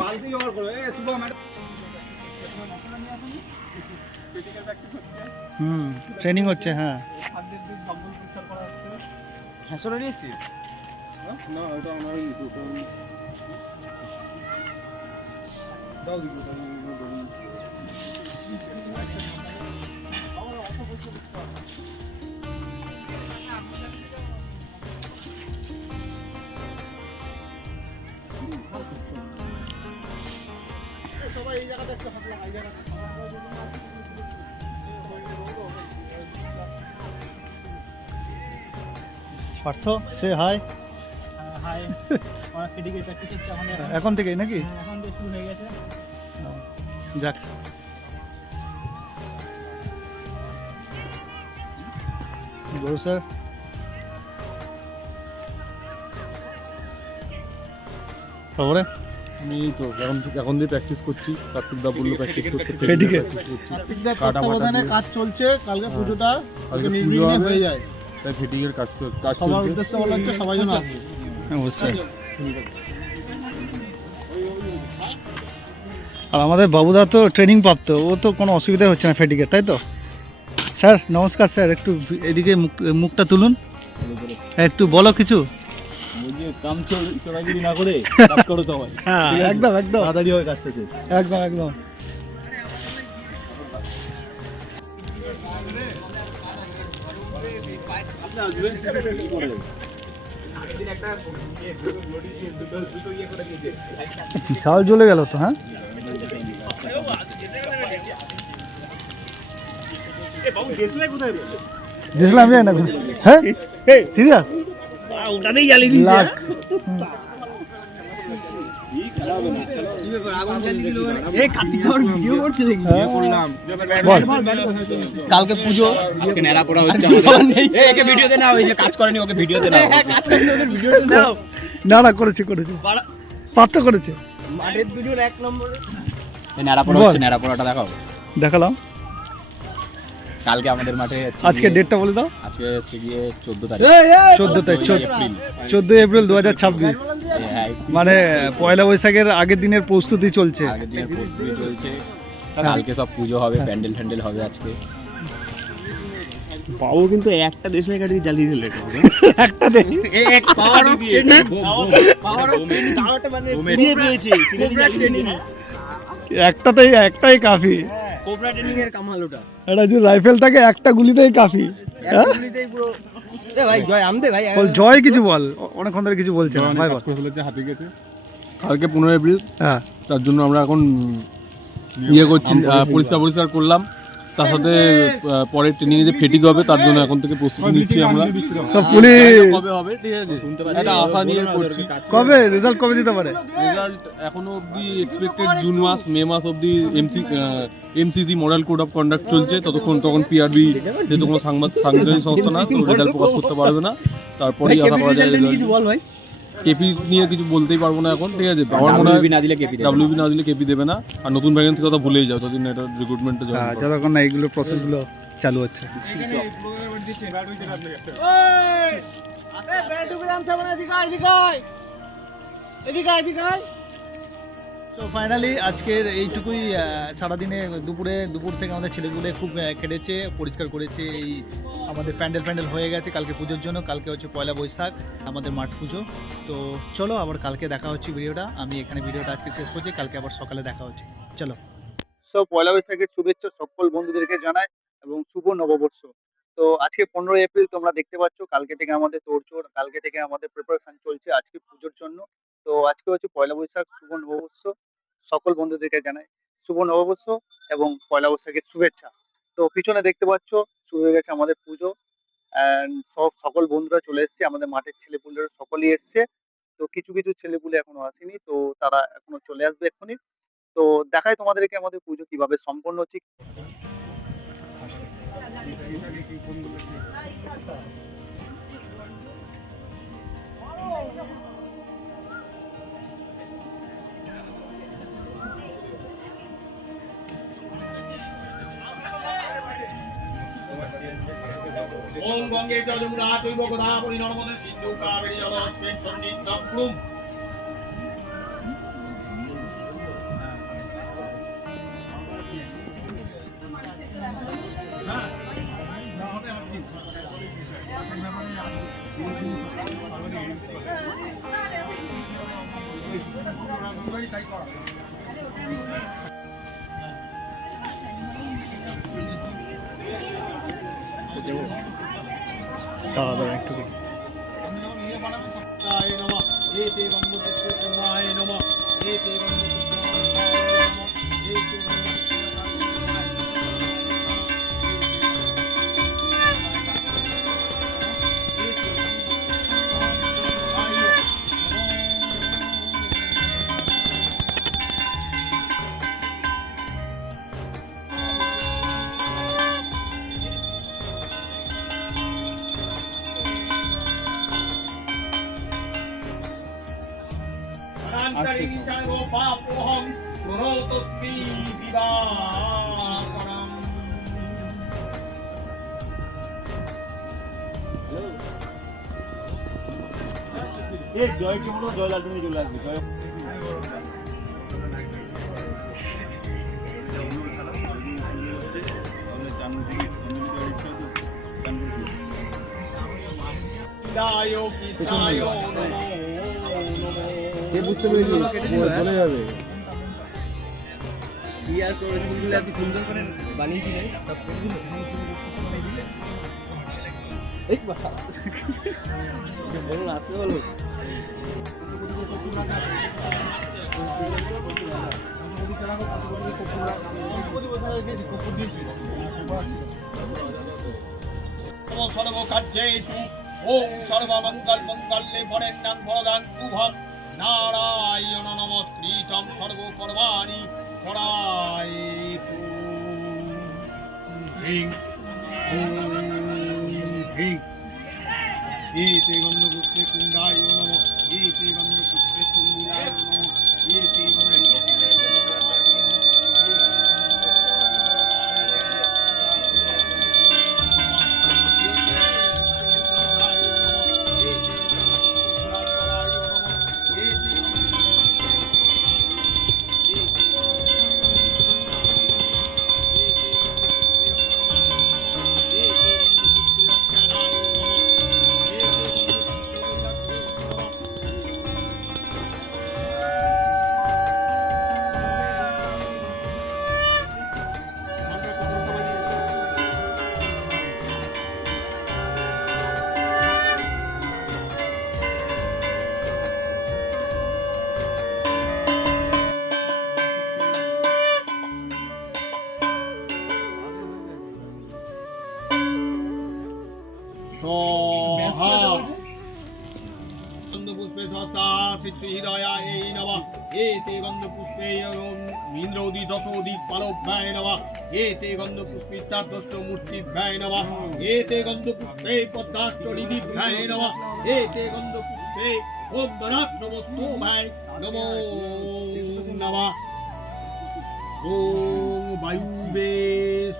বালতি জোগাড় করো ট্রেনিং হচ্ছে। হ্যাঁ হ্যাঁ নিয়েছিস না ওটা আমার দাও দিব সবাই এই জায়গাটা একটু হাত লাগাই জায়গাটা পার্থ সে হাই হাই ওরা ফিডিকে প্র্যাকটিস হচ্ছে এখন থেকেই নাকি? এখন থেকে শুরু হয়ে গেছে। যাক বড় স্যার তারপরে আমি তো এখন দিয়ে প্র্যাকটিস করছি। কার্তিক দা বললো প্র্যাকটিস করতে, কাজ চলছে। কালকে পুজোটা নির্বিঘ্নে হয়ে যায়, তাই ফিটিংয়ের কাজ সবার উদ্দেশ্যে বলা হচ্ছে সবাই যেন আসে। অবশ্যই। আর আমাদের বাবুদা তো ট্রেনিং প্রাপ্ত, ও তো কোনো অসুবিধা হচ্ছে না ফেটিকের, তাই তো? স্যার নমস্কার স্যার, একটু এদিকে মুখটা তুলুন, একটু বলো কিছু। না করে কাজ করো সবাই। হ্যাঁ একদম একদম তাড়াতাড়ি হয়ে কাজটা শেষ। একদম একদম। বিশাল জ্বলে গেল তো। হ্যাঁ গেছিলাম যাই না। হ্যাঁ সিরিয়াস ওটাতেই জ্বালিয়ে দিয়েছে। কালকে পুজো, আজকে নেড়া পড়া হচ্ছে। একে ভিডিওতে নাও, এই যে কাজ করেনি ওকে ভিডিওতে নাও। না না করেছে পাত্র করেছে। মাঠের দুজন এক নম্বরে নেড়া পড়া হচ্ছে। নেড়া পড়াটা দেখাও। দেখালাম কালকে আমাদের মাঠে। আজকে ডেটটা বলে দাও। আজকে হচ্ছে গিয়ে 14 তারিখ। 14 এপ্রিল 2026। মানে পয়লা বৈশাখের আগের দিনের প্রস্তুতি চলছে। কালকে সব পুজো হবে, প্যান্ডেল ট্যান্ডেল হবে আজকে। পাও কিন্তু একটা দেশের গাড়ি জ্বালিয়ে দিলে একটা দেশ এক পাওয়ার অফ একটাই কাফি। কোবরা ট্রেনিং এর কামাল ওটা। এটা যে রাইফেল থাকে একটা গুলিতেই কাফি। একটা গুলিতেই পুরো। এ ভাই জয় আমদে ভাই। বল জয় কিছু বল, অনেকক্ষণ ধরে কিছু বলছে না ভাই। হাতে গেছে কালকে 15 এপ্রিল। হ্যাঁ তার জন্য আমরা এখন করছি, পরিষ্কার করলাম। তার সাথে পরে ট্রেনিং এ যে ফেটিং হবে তার জন্য এখন থেকে প্রস্তুতি নিচ্ছি আমরা। সব পুলিশ কবে হবে ঠিক আছে, এটা আশা নিয়ে করছি। কবে রেজাল্ট কবে দিতে পারে? রেজাল্ট এখনো অবধি এক্সপেক্টেড জুন মাস, মে মাস অবধি। MCC model code of conduct চলছে, তখন পিআরবি যেহেতু কোনো সাংবিধানিক সংস্থা না, তো রেজাল্ট প্রকাশ করতে পারবে না। তারপরেই আশা করা যায় রেজাল্ট। কেপি নিয়ে কিছু বলতেই পারবো না এখন, ঠিক আছে? আমার মনে হয় ডাব্লিউবি না দিলে কেপি দেবে না। আর নতুন ভ্যাকেন্সির কথা ভুলেই যাও, ততদিন এটা রিক্রুটমেন্টে জয়েন করো। যতক্ষণ না এইগুলো প্রসেসগুলো চালু হচ্ছে। তো ফাইনালি আজকের এইটুকুই। সারাদিনে দুপুর থেকে আমাদের ছেলেগুলো খুব কেটেছে, পরিষ্কার করেছে। এই আমাদের প্যান্ডেল হয়ে গেছে কালকে পুজোর জন্য। কালকে হচ্ছে পয়লা বৈশাখ, আমাদের মাঠ পুজো। তো চলো আবার কালকে দেখা হচ্ছে ভিডিওটা। আমি এখানে ভিডিওটা আজকে শেষ করছি, কালকে আবার সকালে দেখা হচ্ছে। চলো। সব পয়লা বৈশাখের শুভেচ্ছা সকল বন্ধুদেরকে জানাই এবং শুভ নববর্ষ। তো আজকে 15 এপ্রিল তোমরা দেখতে পাচ্ছ, কালকে থেকে আমাদের তোড়জোড়, কালকে থেকে আমাদের প্রিপারেশন চলছে আজকে পুজোর জন্য। তো আজকে হচ্ছে পয়লা বৈশাখ, শুভ নববর্ষ। সকল বন্ধুদেরকে জানাই শুভ নববর্ষ এবং পয়লা বৈশাখের শুভেচ্ছা। তো পিছনে দেখতে পাচ্ছ শুরু হয়ে গেছে আমাদের পুজো। সকল বন্ধুরা চলে এসছে, আমাদের মাঠের ছেলেপুলেরা সকলেই এসছে। তো কিছু ছেলেপুলে এখনো আসেনি, তো তারা এখনো চলে আসবে এক্ষুনি। তো দেখাই তোমাদেরকে আমাদের পুজো কিভাবে সম্পন্ন হচ্ছে। ওম গঙ্গে চ যমুনা চৈব গোদাবরী নর্মদে সিন্ধু কাবেরী জলস্মিন সন্নিধিং কুরুম। দাদা একটু জয় কি বলো, জয় লালটুমি চলে আসবে। জয় বুঝতে পেরেছি চলে যাবে। কি আর করে ফুলগুলো এত সুন্দর করে বানিয়েছিলেন সব ফুলগুলো। এই বাবা বলো আপনি বলো। সর্বকার্যেষু ওম সর্বমঙ্গল মঙ্গলে ভরেন্নাং ভরদাং শুভং নারায়ণ নমস্কৃতং সর্বকর্মাণি পরায়েতু। হ্রিং ওম হ্রিং এতে গন্ধপুষ্পে কুণ্ডায় নমঃ এতে গন্ধপুষ্পে কুণ্ডিলায় নমঃ এতে গন্ধপুষ্পে সহস্রা হৃদয়ায় নমঃ এতে গন্ধপুষ্পে ইন্দ্রোদি দশোদি পালভ্যায় নমঃ এতে গন্ধপুষ্পিষ্টাদষ্ট মূর্তিভ্যায় নমঃ এতে গন্ধপুষ্পে পদ্মাষ্টরিদিভ্যায় নমঃ এতে গন্ধপুষ্পে ওমরাষ্ট্রবস্তুভ্যায় নমো নমঃ। ওম বায়ুবে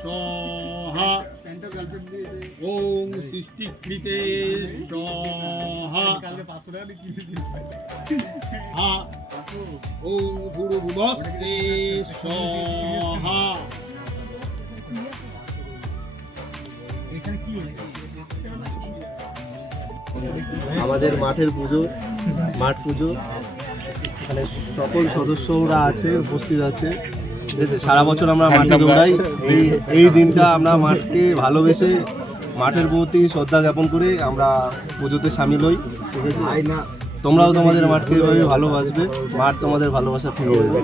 স্বাহা ওম সৃষ্টিকৃতে স্বাহা ওম ভূর্ভুবস্তে স্বাহা। আমাদের মাঠের পুজো, মাঠ পুজো, মানে সকল সদস্যরা আছে, উপস্থিত আছে। ঠিক আছে, সারা বছর আমরা মাঠে দৌড়াই। এই দিনটা আমরা মাঠকে ভালোবেসে মাঠের প্রতি শ্রদ্ধা জ্ঞাপন করে আমরা পুজোতে সামিল হই। ঠিক আছে, তোমরাও তোমাদের মাঠকে এভাবে ভালোবাসবে, মাঠ তোমাদের ভালোবাসা ফিরে দেবে।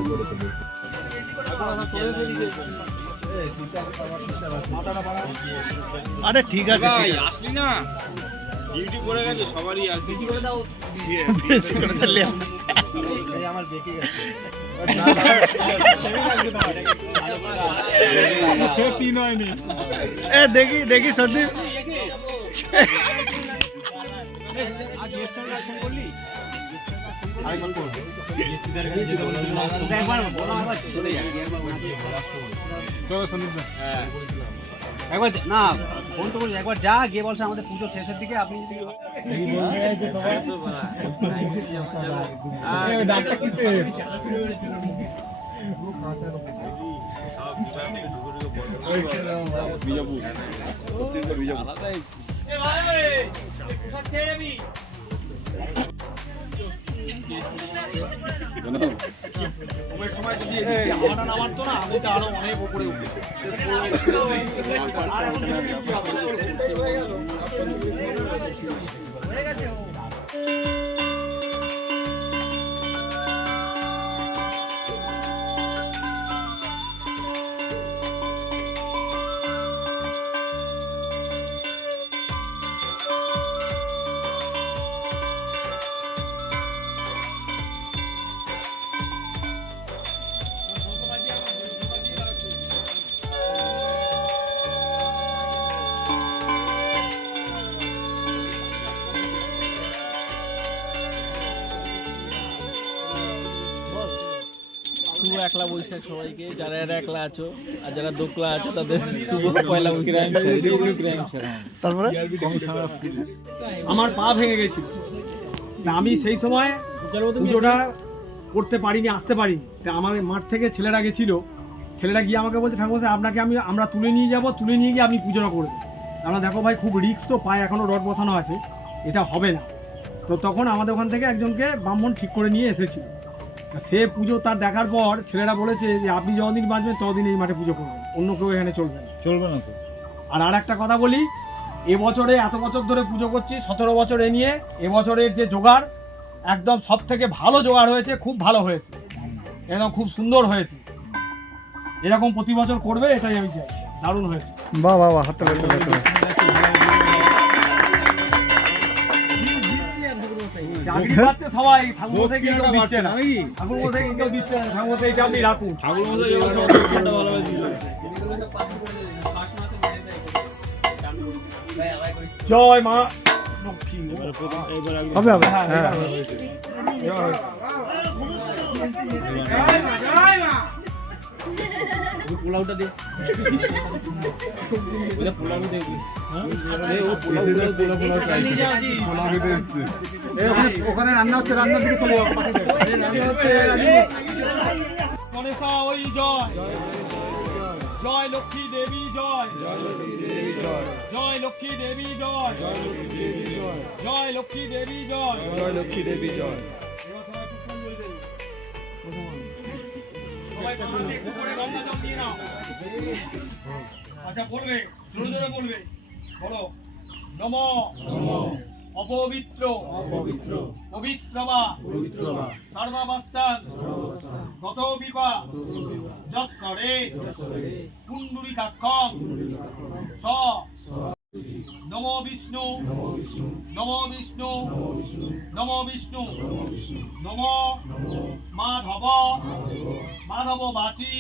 আরে ঠিক আছে আসলি না ডিউটি করে গেছে সবারই আর ডিউটি করে দাও বেশি করে দিলে আমার দেখে গেছে দেখি দেখি সন্দীপ একবার না ফোন তো করি, একবার যা গিয়ে বলছে আমাদের পুজো শেষের দিকে আপনি সময় যদি আমারটা নামাতো না আমি তো আরো অনেক উপরে উঠে শুভ একলা বৈশাখ সবাইকে, যারা এরা একলা আছো আর যারা দোকলা আছো তাদের শুভ পয়লা বৈশাখ। তারপরে আমার পা ভেঙে গেছিল, তা আমি সেই সময় পুজোটা করতে পারিনি, আসতে পারিনি। তা আমার মাঠ থেকে ছেলেরা গেছিল, ছেলেরা গিয়ে আমাকে বলছে ঠাকুর আপনাকে আমরা তুলে নিয়ে যাব, তুলে নিয়ে গিয়ে আপনি পুজোটা করবেন। আমরা দেখো ভাই খুব রিস্ক, তো পায়ে এখনো রড বসানো আছে, এটা হবে না। তো তখন আমাদের ওখান থেকে একজনকে ব্রাহ্মণ ঠিক করে নিয়ে এসেছিল। সে পুজো তার দেখার পর ছেলেরা বলেছে যে আপনি যতদিন বাঁচবেন ততদিন এই মাঠে পুজো করবেন, অন্য কেউ এখানে চলবে না তো। আর একটা কথা বলি, এবছরে এত বছর ধরে পুজো করছি, 17 বছর এ নিয়ে এবছরের যে জোগাড় একদম সব থেকে ভালো জোগাড় হয়েছে, খুব ভালো হয়েছে, একদম খুব সুন্দর হয়েছে। এরকম প্রতি বছর করবে, এটাই আমি চাই। দারুণ হয়েছে। বাহ বাহ বাহ, হাতটা বের করো। চাকরি পাচ্ছে সবাই, ঠাকুর মশাই কেউ দিচ্ছে না, ঠাকুর মশাই কেউ দিচ্ছে না, ঠাকুর মশাই এটা আপনি রাখুন। ঠাকুর মশাই জয় মা লক্ষ্মী। হবে হবে, হ্যাঁ, হ্যাঁ। পোলাওটা দে, পোলাও দেখবি ওখানে রান্না হচ্ছে, রান্নার দিকে চলে যাবো। গণেশা ওই জয়, জয় লক্ষ্মী দেবী জয়, জয় লক্ষ্মী দেবী জয়, জয় লক্ষ্মী দেবী জয়, জয় লক্ষ্মী দেবী জয়। সবাই বাবাকে একটু করে গঙ্গা জল দিয়ে নাও। আচ্ছা বলবে, জোরে জোরে বলবে, বলো নম অপবিত্র পবিত্রমা সর্বাবস্থান গত বিবা যশ্বরে পুণ্ডরীকাক্ষং স নম বিষ্ণু নম বিষ্ণু নম বিষ্ণু নম মাধব মাধব বাচি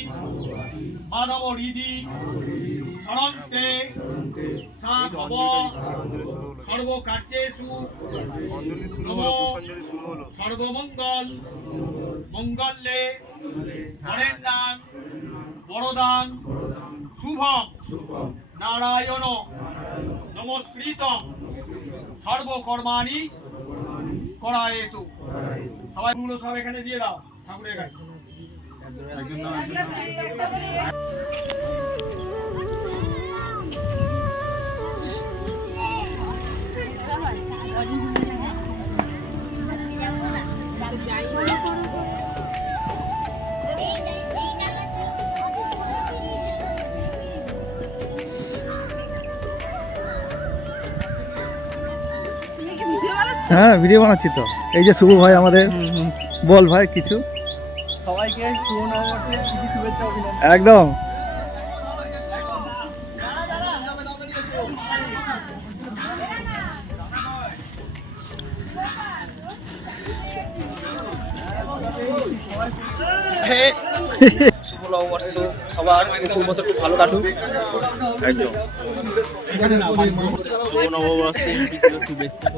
মাধব হৃদি সরন্তে সাধব সর্বকার্যেষু নম সর্বমঙ্গল মঙ্গলে হরেন্দান বরদান শুভম নারায়ণ নমস্কৃতম সর্বকর্মাণি করায়েতু। সবাই গুলো সব এখানে দিয়ে দাও ঠাকুরের কাছে। হ্যাঁ, ভিডিও বানাচ্ছি তো। এই যে শুভ ভাই আমাদের, বল ভাই কিছু। সবাইকে শুভ নববর্ষের প্রীতি শুভেচ্ছা অভিনন্দন। একদম শুভ নববর্ষ সবার নতুন বছর খুব ভালো কাটুক। একদম শুভ নববর্ষের প্রীতি শুভেচ্ছা।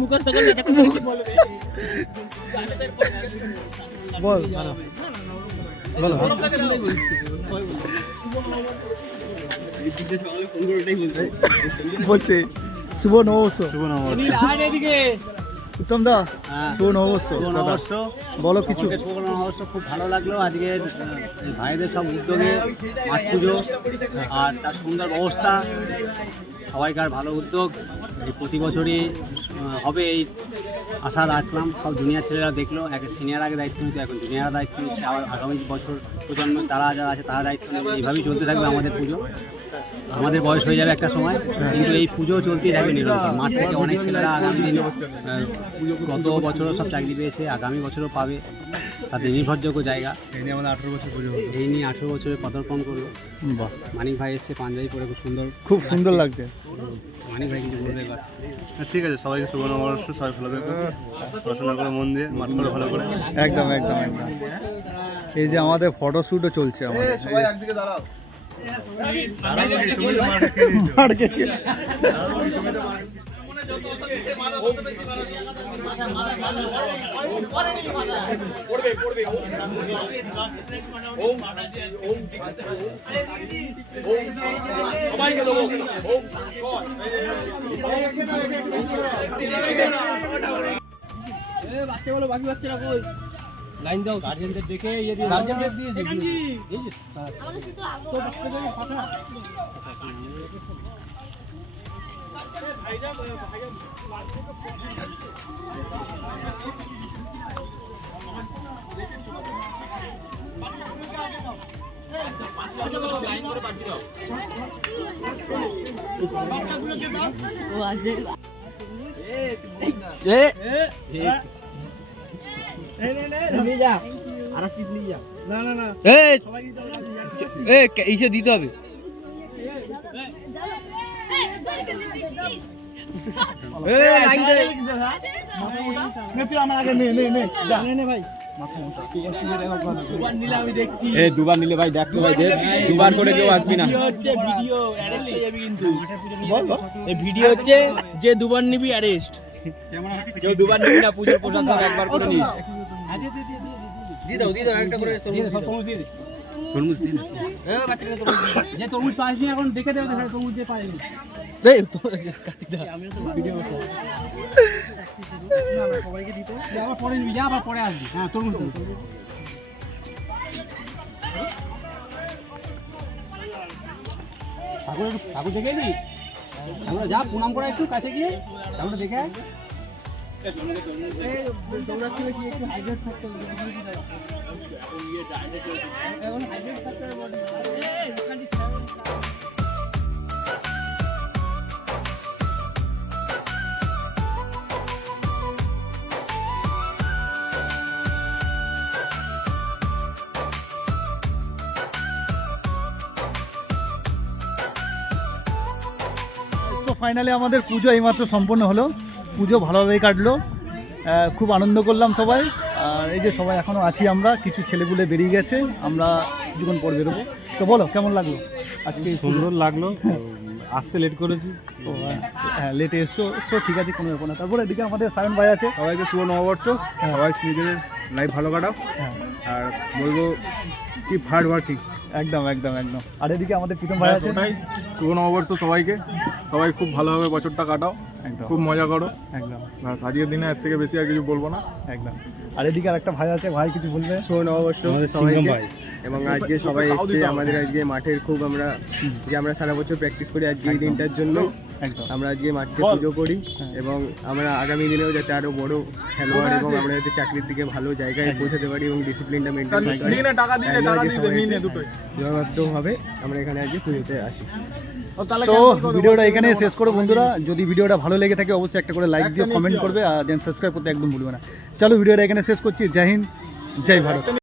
মুখস্থ করলে এটা কথা বলবে বল বলো বলছে শুভ নববর্ষ উত্তম দা শুভ নববর্ষ বলো কিছু। শুভ নববর্ষ, খুব ভালো লাগলো আজকের ভাইদের সব উদ্যোগে মাঠ পুজো আর তার সুন্দর ব্যবস্থা, সবাইকার ভালো উদ্যোগ। এই প্রতি বছরই হবে এই আশা রাখলাম। সব জুনিয়র ছেলেরা দেখলো, একে সিনিয়র আগে দায়িত্ব নিত, এখন জুনিয়ররা দায়িত্ব নিচ্ছে, আবার আগামী বছর প্রজন্ম তারা যারা আছে তারা দায়িত্ব নেবে। এইভাবেই চলতে থাকবে আমাদের পুজো। আমাদের বয়স হয়ে যাবে একটা সময়, কিন্তু এই পুজো চলতেই থাকবে নিরন্তর। মাঠ থেকে অনেক ছেলেরা আগামী দিনে গত বছরও সব চাকরি পেয়েছে, আগামী বছরও পাবে, তাদের নির্ভরযোগ্য জায়গা। এই নিয়ে আমাদের 18 বছর পুজো হলো। এই নিয়ে 18 বছরে পদার্পণ করলো। বাহ, মানিক ভাই এসছে পাঞ্জাবি পরে, খুব সুন্দর খুব সুন্দর লাগছে। মানিক ভাই কিছু বলবে এবার? ঠিক আছে, সবাইকে শুভ নববর্ষ, সবাই ভালো থাকবে, পড়াশোনা করে মন দিয়ে, মাঠ করে ভালো করে। একদম একদম একদম। এই যে আমাদের ফটোশ্যুটও চলছে আমাদের। একদিকে দাঁড়াও। বাচ্চা বলো, বাকি বাচ্চারা কই? লাইন দাও, গার্জেনদের দেখে ইয়ে দিয়ে গার্জেনদের দিয়ে ইসে দিতে হবে। দুবার নিলে ভাই দেখতে ভাই, দুবার করে কেউ আসবি না। এই ভিডিও হচ্ছে যে দুবার নিবি অ্যারেস্ট। কেউ দুবার নিবি না, পুজোর প্রসাদ একবার করে নিস। দিয়ে দাও একটা করে তরমুজ দিয়ে দে। তরমুজ দিন। যে তরমুজ পাসনি এখন দেখে দেবে, তরমুজ দিয়ে পাইনি। সবাইকে দিতে আবার পরে নিবি, যা আবার পরে আসবি। হ্যাঁ তরমুজ ঠাকুর দেখে নি, ঠাকুর যা প্রণাম করা একটু কাছে গিয়ে ঠাকুর দেখে। তো ফাইনালি আমাদের পুজো এইমাত্র সম্পন্ন হলো। পুজো ভালোভাবেই কাটলো, খুব আনন্দ করলাম সবাই। আর এই যে সবাই এখনও আছি আমরা, কিছু ছেলেগুলো বেরিয়ে গেছে, আমরা কিছুক্ষণ পর বেরোবো। তো বলো কেমন লাগলো আজকে? সুন্দর লাগলো, আসতে লেট করেছি। ও হ্যাঁ, লেটে এসছো, সো ঠিক আছে, কোনো ব্যাপার না। তারপরে এদিকে আমাদের সায়ন ভাই আছে। সবাইকে শুভ নববর্ষ, সবাই নিজেদের লাইফ ভালো কাটাও। হ্যাঁ আর বলবো কি হার্ড ওয়ার্কিং। একদম একদম একদম। আর এদিকে আমাদের প্রীতম ভাই আছে। ওটাই, শুভ নববর্ষ সবাইকে, সবাই খুব ভালোভাবে বছরটা কাটাও, একদম খুব মজা করো। একদম ব্যাস, আজকের দিনে এর থেকে বেশি আর কিছু বলবো না। একদম। আর এদিকে আর একটা ভাই আছে, ভাই কিছু বলবে? শুভ নববর্ষ সবাইকে। এবং আজকে সবাই এসেছে আমাদের আজকে মাঠের, খুব আমরা যে আমরা সারা বছর প্র্যাকটিস করি আজকে এই দিনটার জন্য। একদম আমরা আজকে মাঠে পুজো করি এবং আমরা আগামী দিনেও যাতে আরো বড় খেলোয়াড় এবং আমরা যাতে চাকরির দিকে ভালো জায়গায় পৌঁছাতে পারি এবং ডিসিপ্লিনটা মেনটেন করতে পারি, জবাবভাবে আমরা এখানে আজকে পুজোতে আসি। তো ভিডিওটা এখানে শেষ করো বন্ধুরা। যদি ভিডিওটা ভালো লেগে থাকে অবশ্যই একটা করে লাইক দিয়ে কমেন্ট করবে, আর দেন সাবস্ক্রাইব করতে একদম ভুলবে না। চলো ভিডিওটা এখানে শেষ করছি। জয় হিন্দ, জয় ভারত।